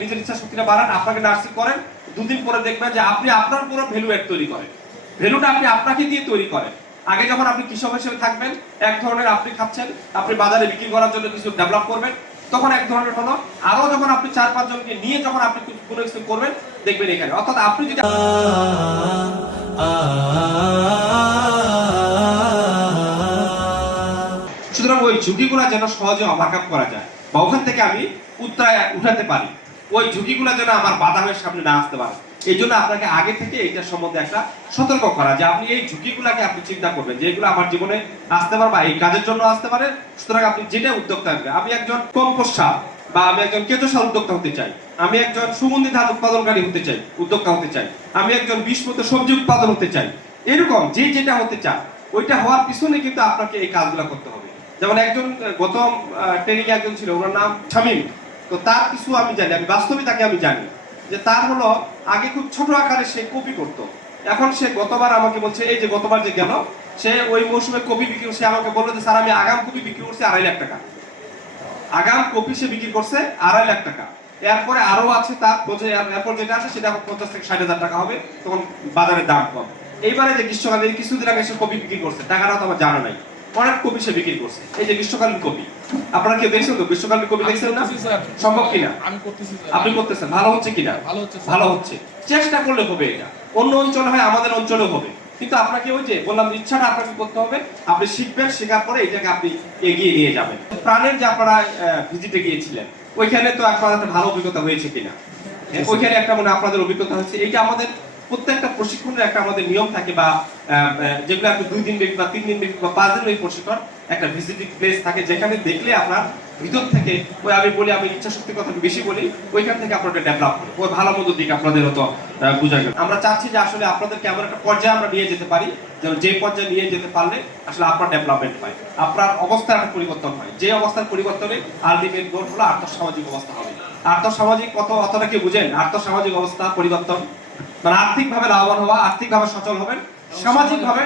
নিজের ইচ্ছা শক্তিটা বাড়ান, আপনাকে নার্সিং করেন, দুদিন পরে দেখবেন যে আপনি আপনার পুরো ভ্যালু এড তৈরি করেন। ভ্যালুটা আপনি আপনাকে দিয়ে তৈরি করেন। আগে যখন আপনি কৃষক হিসেবে থাকবেন, এক ধরনের আপনি খাচ্ছেন, আপনি বাজারে বিক্রি করার জন্য কিছু ডেভেলপ করবেন, তখন এক ধরনের হলো। আরো যখন আপনি 4-5 জনকে নিয়ে যখন আপনি কোনো কিছু করবেন, দেখবেন এখানে। অর্থাৎ আপনি যদি সুতরাং ওই ঝুঁকিগুলো যেন সহজে ওভারকাম করা যায় বা ওখান থেকে আমি উঠাতে পারি, ওই ঝুঁকিগুলো যেন আমার বাধা হয়ে সামনে না আসতে পারে, এই জন্য আপনাকে আগে থেকে এইটার সম্বন্ধে একটা সতর্ক করা যে আপনি এই ঝুঁকিগুলোকে আপনি চিন্তা করবেন যে এগুলো আমার জীবনে আসতে পারে বা এই কাজের জন্য আসতে পারে। সুতরাং আপনি যেটা উদ্যোক্তা থাকবে, আমি একজন কম্পোস্ট সার বা আমি একজন কেঁচো সার উদ্যোক্তা হতে চাই, আমি একজন সুগন্ধি ধান উৎপাদনকারী হতে চাই, উদ্যোক্তা হতে চাই, আমি একজন বিষমুক্ত সবজি উৎপাদন হতে চাই, এরকম যে যেটা হতে চায় ওইটা হওয়ার পিছনে কিন্তু আপনাকে এই কাজগুলো করতে হবে। যেমন একজন গত ট্রেনিং একজন ছিল, ওনার নাম শামীম। তো তার কিছু আমি জানি, আমি বাস্তবে তাকে আমি জানি যে তার হলো আগে খুব ছোট আকারে সে কপি করতো। এখন সে গতবার আমাকে বলছে, এই যে গতবার যে গেল, সে ওই মৌসুমে কপি বিক্রি করছে, আমাকে বললো যে স্যার আমি আগাম কপি বিক্রি করছি 2.5 লাখ টাকা। আগাম কপি সে বিক্রি করছে 2.5 লাখ টাকা। এরপরে আরো আছে তার বোঝে, এরপর যেটা আছে সেটা 50 থেকে 60 হাজার টাকা হবে, তখন বাজারে দাম কম। এইবারে যে গ্রীষ্মকালে কিছুদিন আগে সে কপি বিক্রি করছে, টাকাটা তো আমার জানা নাই, অনেক কপি সে বিক্রি করছে। এই যে গ্রীষ্মকালীন কপি, আপনারা কি দেখছেন? তো গ্রীষ্মকালীন কপি দেখছেন না? সম্ভব কিনা? আমি করতেছি, আপনি করতেছেন, ভালো হচ্ছে কিনা? ভালো হচ্ছে। চেষ্টা করলে হবে, এটা অন্য অঞ্চলে হয়, আমাদের অঞ্চলেও হবে। কিন্তু আপনাকে ওই যে বললাম, ইচ্ছাটা আপনাকে করতে হবে। আপনি শিখবেন, শেখার পরে এটাকে আপনি এগিয়ে নিয়ে যাবেন। প্রাণের যে আপনারা ভিজিটে গিয়েছিলেন, ওইখানে তো আপনাদের একটা ভালো অভিজ্ঞতা হয়েছে কিনা? ওইখানে একটা মানে আপনাদের অভিজ্ঞতা হচ্ছে। এইটা আমাদের প্রত্যেকটা প্রশিক্ষণের একটা আমাদের নিয়ম থাকে, বা যেগুলো আপনি 2 দিন ব্যাপী বা 3 দিন ব্যাপী বা 5 দিন ব্যাপী প্রশিক্ষণ, একটা ভিজিটিং প্লেস থাকে যেখানে দেখলে আপনার ভিতর থেকে ওই আমি বলি, আমি ইচ্ছা শক্তির কথা বেশি বলি, ওইখান থেকে আপনাদের ডেভেলপ হবে, ওই ভালো মন্দ দিক আপনাদের হতো বোঝা গেল। আমরা চাচ্ছি যে আসলে আপনাদেরকে এমন একটা পর্যায়ে আমরা নিয়ে যেতে পারি যেন যে পর্যায়ে নিয়ে যেতে পারলে আসলে আপনার ডেভেলপমেন্ট হয়, আপনার অবস্থার একটা পরিবর্তন হয়। যে অবস্থার পরিবর্তনে আলটিমেট গোল হলো আর্থসামাজিক অবস্থা হবে। আর্থসামাজিক অতটা কি বুঝেন? আর্থসামাজিক অবস্থা পরিবর্তন মানে আর্থিকভাবে লাভবান হওয়া, আর্থিকভাবে সচল হবেন, সামাজিকভাবে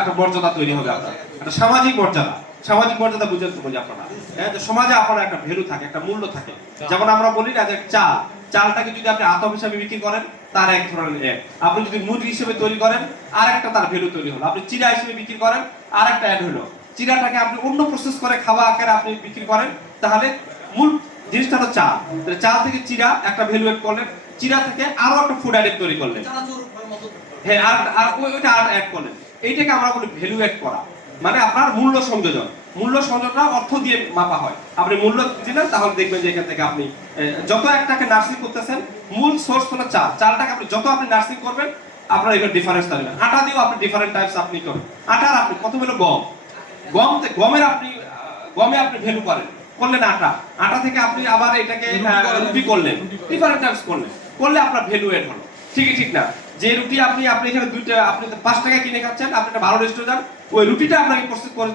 একটা মর্যাদা তৈরি হবে আপনার, একটা সামাজিক মর্যাদা। সামাজিক মর্যাদা বুঝেন তো বুঝি আপনারা? হ্যাঁ, যে সমাজে আপনার একটা ভ্যালু থাকে, একটা মূল্য থাকে। যেমন আমরা বলি না যে চালটাকে যদি আপনি আতপ হিসাবে বিক্রি করেন, তার এক ধরনের আপনি যদি মুরগি হিসেবে তৈরি করেন, আর একটা তার ভ্যালু তৈরি হলো। আপনি চিড়া হিসেবে বিক্রি করেন, আর একটা অ্যাড হলো। চিড়াটাকে আপনি অন্য প্রসেস করে খাওয়া আকারে আপনি বিক্রি করেন, তাহলে মূল জিনিসটা হলো চাল। তাহলে চাল থেকে চিড়া একটা ভ্যালু এড করলেন, চিড়া থেকে আরো একটা ফুড আইটেম তৈরি করলেন, হ্যাঁ, আর ওইটা আর অ্যাড করলেন। এইটাকে আমরা বলি ভ্যালু এড করা, মানে আপনার মূল্য সংযোজন। মূল্য সংযোজনটা অর্থ দিয়ে মাপা হয়। আপনি মূল্য দিলেন, তাহলে দেখবেন যে এখান থেকে আপনি যত একটাকে নার্সিং করতেছেন, মূল সোর্স হলো চাল। চালটাকে আপনি যত আপনি নার্সিং করবেন, আপনার এখানে ডিফারেন্স থাকবে। আটা দিয়েও আপনি ডিফারেন্ট টাইপস আপনি করবেন। আটার আপনি প্রথম হলো গমের গমে আপনি ভ্যালু করলেন আটা থেকে আপনি আবার এটাকে রুটি করলেন, ডিফারেন্ট টাইপস করলে আপনার ভ্যালু এড হলো। ঠিক না? যে রুটি আপনি এখানে দুইটা আপনি 5 টাকা কিনে খাচ্ছেন, আপনি একটা ভালো রেস্টুরেন্টে যান, ওই রুটিটা আপনাকে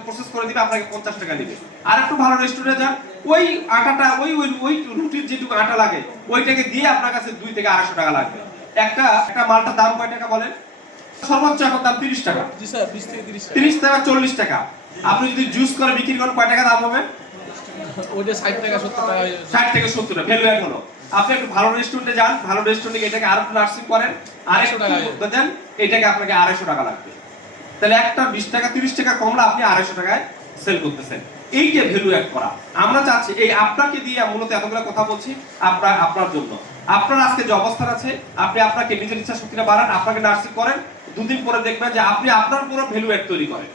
প্রসেস করে দিবে, আপনাকে 50 টাকা দিবে। আর একটু ভালো রেস্টুরেন্টে যান, ওই আটাটা ওই রুটির যেটুকু আটা লাগে ওইটাকে দিয়ে আপনার কাছে 2 থেকে 250 টাকা লাগবে। একটা মালটার দাম কয় টাকা বলেন? সর্বোচ্চ এখন দাম 30 টাকা। জি স্যার, 20 থেকে 30 টাকা। 30 থেকে 40 টাকা। আপনি যদি জুস করে বিক্রি করেন, কয় টাকা দাম হবে? ওইটা 60 টাকা 70 টাকা। 60 থেকে 70 টাকা ভ্যালু এড হলো। আপনি একটু ভালো রেস্টুরেন্টে যান, ভালো রেস্টুরেন্টে এটাকে আরো নার্সিং করেন, 250 টাকা দেন, এটাকে আপনাকে 250 টাকা লাগবে। তাহলে একটা 20 টাকা 30 টাকা কমলা আপনি 250 টাকায় সেল করতেছেন। এই যে ভ্যালু এড করা, আমরা চাচ্ছি এই আপনাকে দিয়ে মূলত এতগুলো কথা বলছি আপনার জন্য। আপনার আজকে যে অবস্থান আছে, আপনি আপনাকে নিজের ইচ্ছা শক্তিটা বাড়ান, আপনাকে নার্সিং করেন, 2 দিন পরে দেখবেন যে আপনি আপনার পুরো ভ্যালু এড তৈরি করেন।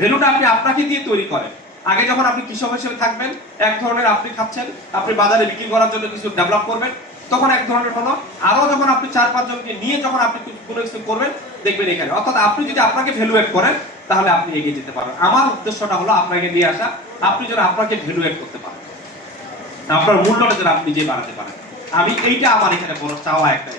ভ্যালুটা আপনি আপনাকে দিয়ে তৈরি করেন। আগে যখন আপনি কৃষক হিসেবে থাকবেন, এক ধরনের আপনি খাচ্ছেন, আপনি বাজারে বিক্রি করার জন্য কিছু ডেভেলপ করবেন, তখন এক ধরনের হলো। আরো যখন আপনি 4-5 জনকে নিয়ে যখন আপনি কোনো কিছু করবেন, দেখবেন এখানে। অর্থাৎ আপনি যদি আপনাকে ভ্যালু এড করেন, তাহলে আপনি এগিয়ে যেতে পারবেন। আমার উদ্দেশ্যটা হলো আপনাকে নিয়ে আসা, আপনি যেন আপনাকে ভ্যালু এড করতে পারেন, আপনার মূল্যটা যেন আপনি নিজে বাড়াতে পারেন। এইটা আমার এখানে বড় চাওয়া একটা।